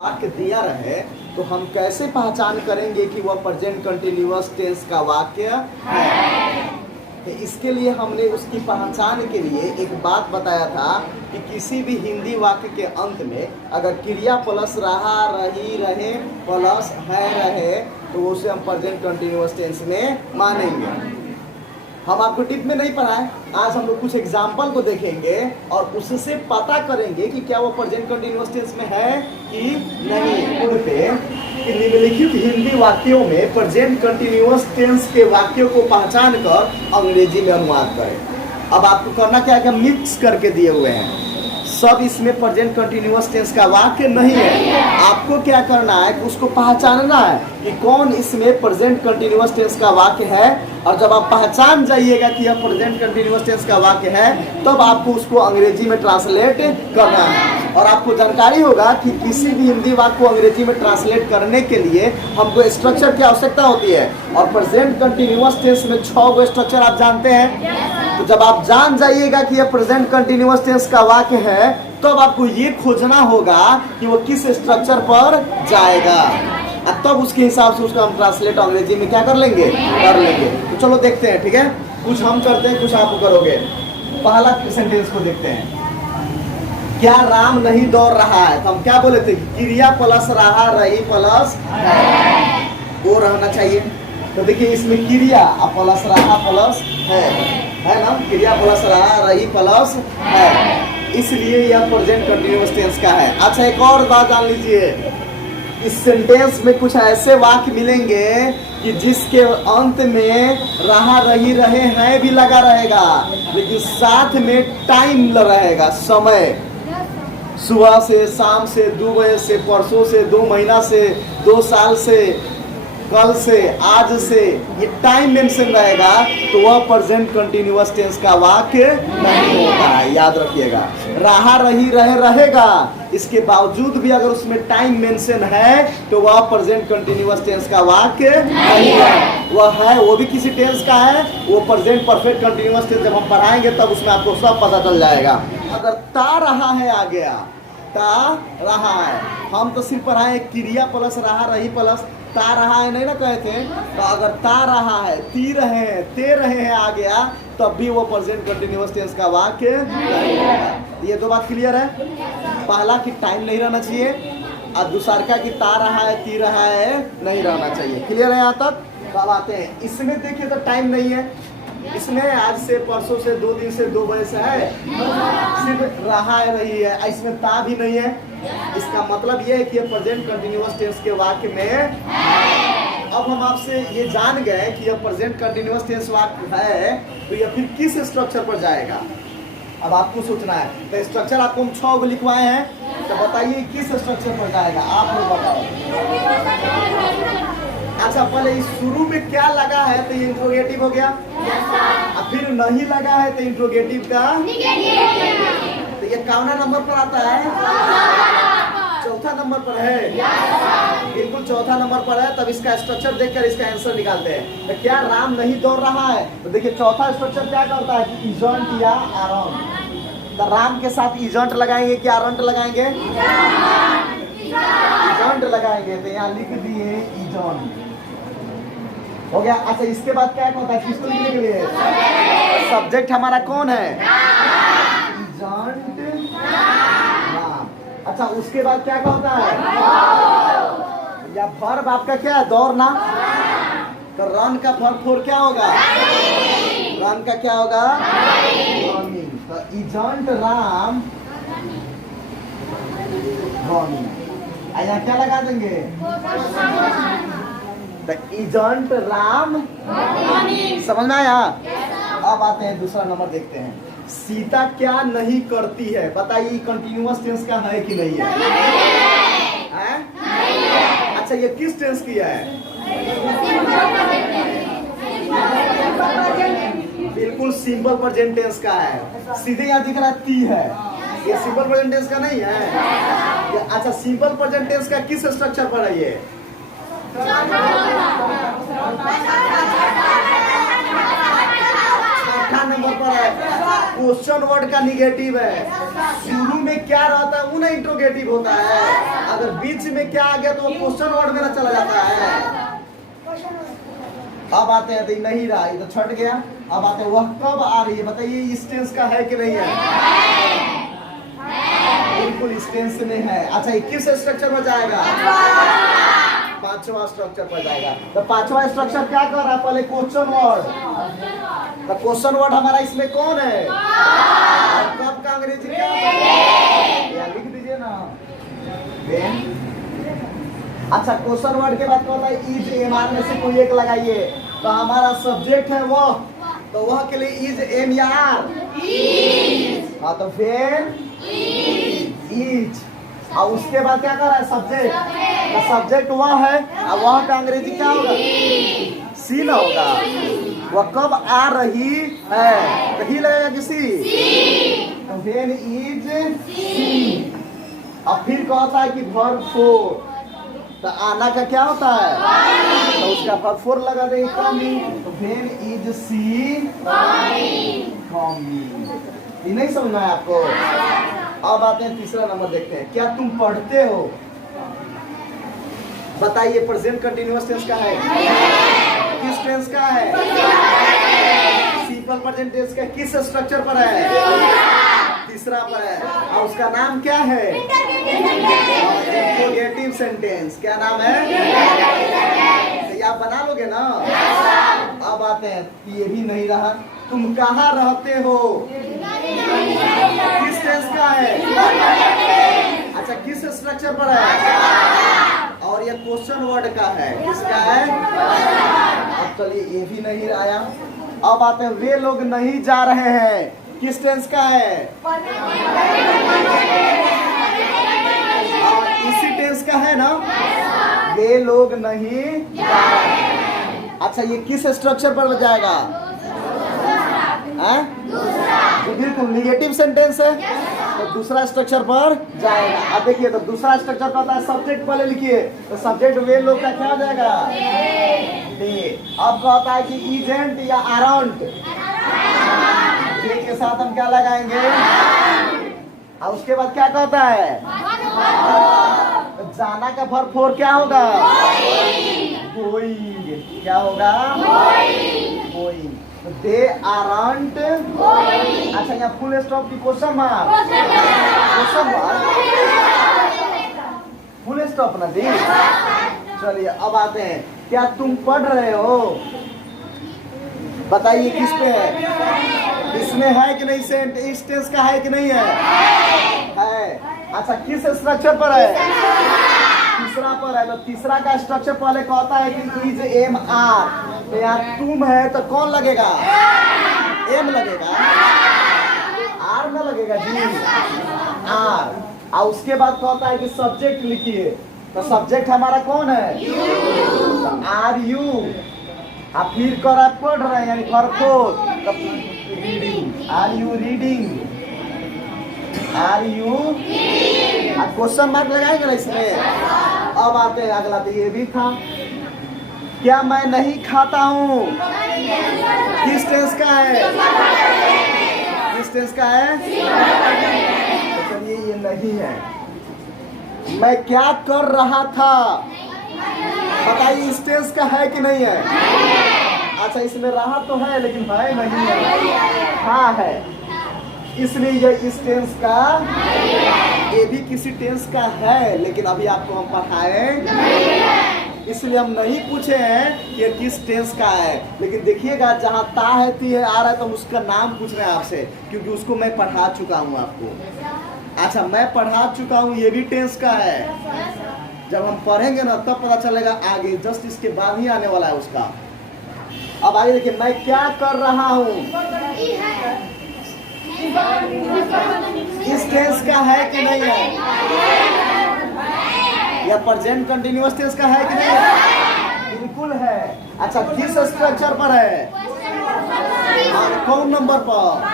वाक्य दिया रहे तो हम कैसे पहचान करेंगे कि वह प्रेजेंट कंटिन्यूअस टेंस का वाक्य है। तो इसके लिए हमने उसकी पहचान के लिए एक बात बताया था कि किसी भी हिंदी वाक्य के अंत में अगर क्रिया प्लस रहा, रही, रहे प्लस है, रहे तो उसे हम प्रेजेंट कंटिन्यूअस टेंस में मानेंगे। हम आपको टिप में नहीं पढ़ाए, आज हम लोग कुछ एग्जाम्पल को देखेंगे और उससे पता करेंगे कि क्या वो प्रेजेंट कंटिन्यूअस टेंस में है कि नहीं। पे कि निम्नलिखित हिंदी वाक्यों में प्रेजेंट कंटिन्यूअस टेंस के वाक्यों को पहचान कर अंग्रेजी में अनुवाद करें। अब आपको करना क्या है कि मिक्स करके दिए हुए हैं, सब इसमें प्रेजेंट कंटिन्यूअस टेंस का वाक्य नहीं है। आपको क्या करना है कि उसको पहचानना है कि कौन इसमें प्रेजेंट कंटिन्यूअस टेंस का वाक्य है, और जब आप पहचान जाइएगा कि यह प्रेजेंट कंटिन्यूअस टेंस का वाक्य है तब आपको उसको अंग्रेजी में ट्रांसलेट करना है। और आपको जानकारी होगा कि किसी भी हिंदी वाक्य को अंग्रेजी में ट्रांसलेट करने के लिए हमको स्ट्रक्चर की आवश्यकता होती है, और प्रेजेंट कंटिन्यूअस टेंस में 6 गो स्ट्रक्चर आप जानते हैं। तो जब आप जान जाइएगा कि यह प्रेजेंट कंटिन्यूअस टेंस का वाक्य है तब आपको ये खोजना होगा कि वो किस स्ट्रक्चर पर जाएगा, और तब उसके हिसाब से उसको हम ट्रांसलेट अंग्रेजी में क्या कर लेंगे, कर लेंगे। तो चलो देखते हैं, ठीक है। कुछ हम करते हैं, कुछ आप करोगे। पहला सेंटेंस को देखते हैं, क्या राम नहीं दौड़ रहा है। तो हम क्या बोले थे, क्रिया प्लस रहा, रही प्लस है, वो रहना चाहिए। तो देखिए इसमें क्रिया प्लस रहा प्लस है ना, क्रिया प्लस रहा, रही प्लस है, इसलिए यह प्रेजेंट कंटिन्यूअस टेंस का है। अच्छा एक और बात जान लीजिए, इस सेंटेंस में कुछ ऐसे वाक्य मिलेंगे कि जिसके अंत में रहा, रही, रहे, हैं भी लगा रहेगा, लेकिन साथ में टाइम रहेगा, समय, सुबह से, शाम से, 2 बजे से, परसों से, 2 महीना से, 2 साल से, कल से, आज से, ये टाइम मेंशन रहेगा तो वह प्रेजेंट कंटिन्यूअस टेंस का वाक्य नहीं होगा, याद रखिएगा। रहा, रही, रहे रहेगा, इसके बावजूद भी अगर उसमें टाइम मेंशन है तो वह प्रेजेंट कंटिन्यूअस टेंस का वाक्य नहीं है। वह है, वो भी किसी टेंस का है, वो प्रेजेंट परफेक्ट कंटिन्यूअस टेंस जब हम पढ़ाएंगे तब उसमें आपको सब पता चल जाएगा। अगर ता रहा है आ गया, ता रहा है, हम तो सिर्फ पढ़ाए क्रिया प्लस रहा, रही प्लस ता रहा है नहीं ना कहे थे। तो अगर ता रहा है, ती रहे हैं, ते रहे हैं आ गया तब भी वो प्रेजेंट कंटिन्यूअस टेंस का वाक्य नहीं होगा। ये 2 बात क्लियर है। पहला कि टाइम नहीं रहना चाहिए, और दूसरा का कि ता रहा है, ती रहा है नहीं रहना चाहिए। क्लियर है यहाँ तक। कब आते हैं इसमें, देखिए तो टाइम नहीं है इसमें, आज से, परसों से, 2 दिन से, 2 बजे से है, सिर्फ रहा है, रही है, इसमें ता भी नहीं है। इसका मतलब ये है कि ये प्रेजेंट कंटिन्यूअस टेंस के वाक्य में है। अब हम आपसे ये जान गए कि यह प्रेजेंट कंटिन्यूअस टेंस वाक्य है तो यह फिर किस स्ट्रक्चर पर जाएगा, अब आपको सोचना है। तो स्ट्रक्चर आपको हम 6 को लिखवाए हैं, तो बताइए किस स्ट्रक्चर पर जाएगा, आप लोग बताओ। अच्छा पहले इस शुरू में क्या लगा है तो ये इंट्रोगेटिव हो गया, और फिर नहीं लगा है तो इंट्रोगेटिव का, तो ये कौना नंबर पर आता है, चौथा नंबर पर है, बिल्कुल चौथा नंबर पर है। तब इसका स्ट्रक्चर देखकर इसका आंसर निकालते हैं। तो क्या राम नहीं दौड़ रहा है, तो देखिए चौथा स्ट्रक्चर क्या करता है कि इजंट या आरंट। तो राम के साथ इजंट लगाएंगे क्या आरंट लगाएंगे, इजंट लगाएंगे, तो यहाँ लिख दिए इजंट हो गया। अच्छा इसके बाद क्या होता है, किसको लिखने के लिए, सब्जेक्ट हमारा कौन है, इजंट राम। अच्छा उसके बाद क्या होता है, या वर्ब आपका क्या है, दौड़ना, तो रन का वर्ब फोर क्या होगा, रन का क्या होगा, रनिंग। तो इजंट राम रनिंग, यहाँ क्या लगा देंगे, तो इजंट राम, समझ में आया। अब आते हैं दूसरा नंबर देखते हैं, सीता क्या नहीं करती है। बताइए कंटिन्यूअस टेंस का है कि नहीं है, है? अच्छा ये किस टेंस की है, बिल्कुल सिंपल प्रेजेंट टेंस का है। सीधे यहाँ दिख रहा है ती है, ये सिंपल प्रेजेंट टेंस का नहीं है। अच्छा सिंपल प्रेजेंट टेंस का किस स्ट्रक्चर पर है ये, छठा नंबर पर है, क्वेश्चन वर्ड का निगेटिव है। शुरू में क्या रहता है वो ना इंट्रोगेटिव होता है, अगर बीच में क्या आ गया तो वो क्वेश्चन वर्ड में ना चला जाता है। अब आते हैं तो नहीं रहा, ये तो छट गया। अब आते हैं वह कब आ रही है, बताइए इस टेंस का है कि नहीं है? बिल्कुल इस टेंस में है। अच्छा ये किस स्ट्रक्चर में जाएगा? पांचवा स्ट्रक्चर पर जाएगा। तो पांचवा स्ट्रक्चर क्या कर रहा है? पहले क्वेश्चन वर्ड। तो क्वेश्चन वर्ड हमारा इसमें कौन है? और कब का अंग्रेजी क्या है? या लिख दीजिए ना। अच्छा क्वेश्चन वर्ड के बाद क्या होता है? इज एम आर में से कोई एक लगाइए। तो हमारा सब्जेक्ट है वह, तो वह के लिए इज एम या आर? हाँ तो फिर इज। और उसके बाद क्या कर रहा है? सब्जेक्ट। तो सब्जेक्ट वह है और वह का अंग्रेजी क्या होगा? सी ना होगा। वह कब आ रही है? तो ही लगेगा कि सी? तो वेन इज सी। और फिर कहता है कि वर्ब फोर। तो आना का क्या होता है? तो उसका वर्ब फोर लगा देंगे कमिंग। तो वेन इज सी कमिंग। ये नहीं समझना है आपको? अब आते हैं तीसरा नंबर देखते हैं। क्या तुम पढ़ते हो? बताइए प्रेजेंट कंटिन्यूअस टेंस का है? किस टेंस का है? सिंपल प्रेजेंट टेंस का किस स्ट्रक्चर पर है? तीसरा पर है। और उसका नाम क्या है? Interrogative sentence. क्या नाम है? ये आप बना लोगे ना? अब आते हैं, ये भी नहीं रहा। तुम कहाँ रहते हो? किस टेंस का है? अच्छा किस स्ट्रक्चर पर है? और ये क्वेश्चन वर्ड का है। किसका है? अब चलिए ये भी नहीं आया। अब आते हैं वे लोग नहीं जा रहे हैं। किस टेंस का है? और इसी टेंस का है ना? वे लोग नहीं जा रहे हैं। अच्छा ये किस स्ट्रक्चर पर जाएगा? बिल्कुल निगेटिव सेंटेंस है तो दूसरा स्ट्रक्चर पर जाएगा। अब देखिए तो दूसरा स्ट्रक्चर का होता है सब्जेक्ट। पहले लिखिए तो सब्जेक्ट वे लोग का क्या हो जाएगा? दे। अब का होता है कि इजेंट या अराउंड। के साथ हम क्या लगाएंगे? और उसके बाद क्या कहता है? जाना का वर्ब फोर क्या होगा? गोइंग। क्या होगा? गोइंग। They aren't. अच्छा यहाँ फुल स्टॉप की question mark? Question mark full stop ना दी। चलिए अब आते हैं। क्या तुम पढ़ रहे हो? बताइए किस पे है? इसमें है कि नहीं? सेंट इस टेंस का है कि नहीं है? है। अच्छा किस स्ट्रक्चर पर है? तीसरा पर है। तो तीसरा का स्ट्रक्चर पहले कहता है कि इज एम आर। तो यहाँ तुम है तो कौन लगेगा? एम लगेगा, आर ना लगेगा जी। आर। और उसके बाद कहता है कि सब्जेक्ट लिखिए। तो सब्जेक्ट हमारा कौन है? तो आर यू। आप फिर कर आप पढ़ रहे हैं यानी भरपूर। Are you reading? Are you? Question mark लगाएंगे ना इसमें। अब आते हैं अगला। तो ये भी था। क्या मैं नहीं खाता हूँ? किस टेंस का है? किस टेंस का है? तो चलिए ये नहीं है। मैं क्या कर रहा था? बताइए इस टेंस का है कि नहीं है? अच्छा इसमें रहा तो है लेकिन है नहीं है। हाँ है, इसलिए ये इस टेंस का, ये भी किसी टेंस का है लेकिन अभी आपको हम पढ़ाएं इसलिए हम नहीं पूछे हैं कि ये किस टेंस का है। लेकिन देखिएगा जहाँ ता है ती है आ रहा है तो हम उसका नाम पूछ रहे हैं आपसे, क्योंकि उसको मैं पढ़ा चुका हूँ आपको। अच्छा मैं पढ़ा चुका हूँ, ये भी टेंस का है। जब हम पढ़ेंगे ना तब पता चलेगा आगे, जस्ट इसके बाद ही आने वाला है उसका। अब आगे देखिए, मैं क्या कर रहा हूँ, इस टेंस का है कि नहीं है? या प्रेजेंट कंटिन्यूअस टेंस का है कि नहीं है? बिल्कुल है। अच्छा किस स्ट्रक्चर पर है? कौन नंबर पर?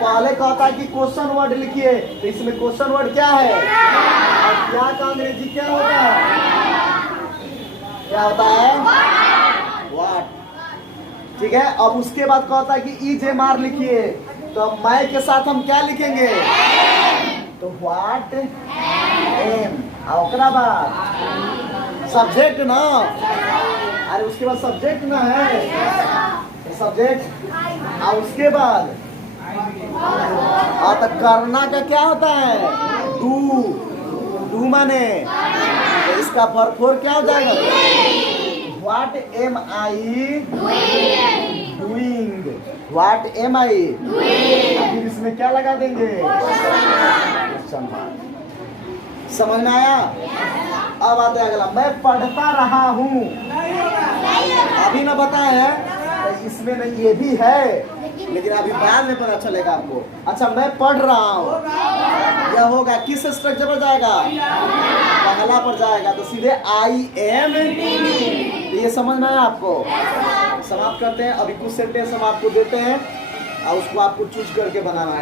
पहले कहता है कि क्वेश्चन वर्ड लिखिए, तो इसमें क्वेश्चन वर्ड क्या है और क्या का अंग्रेजी क्या होता है? क्या होता है? व्हाट। ठीक है। अब उसके बाद कहता है कि इज एम आर लिखिए, तो मैं के साथ हम क्या लिखेंगे? तो व्हाट एम। और ओकरा बाद सब्जेक्ट ना, अरे उसके बाद सब्जेक्ट ना है, सब्जेक्ट। और उसके बाद तो करना का क्या होता है? डू। डू माने तो इसका भरपूर क्या हो जाएगा? What am I doing. What am I फिर इसमें क्या लगा देंगे? Question mark. समझ में आया? अब आते हैं अगला, मैं पढ़ता रहा हूँ। अभी ना बताए हैं इसमें नहीं, ये भी है लेकिन अभी बाद में पता चलेगा आपको। अच्छा, मैं पढ़ रहा हूँ, यह होगा किस स्ट्रक्चर पर जाएगा? पहला पर जाएगा, तो सीधे आई एम। ये समझ में आया आपको? समाप्त करते हैं। अभी कुछ सेंटेंस हम आपको देते हैं और उसको आपको चूज करके बनाना है।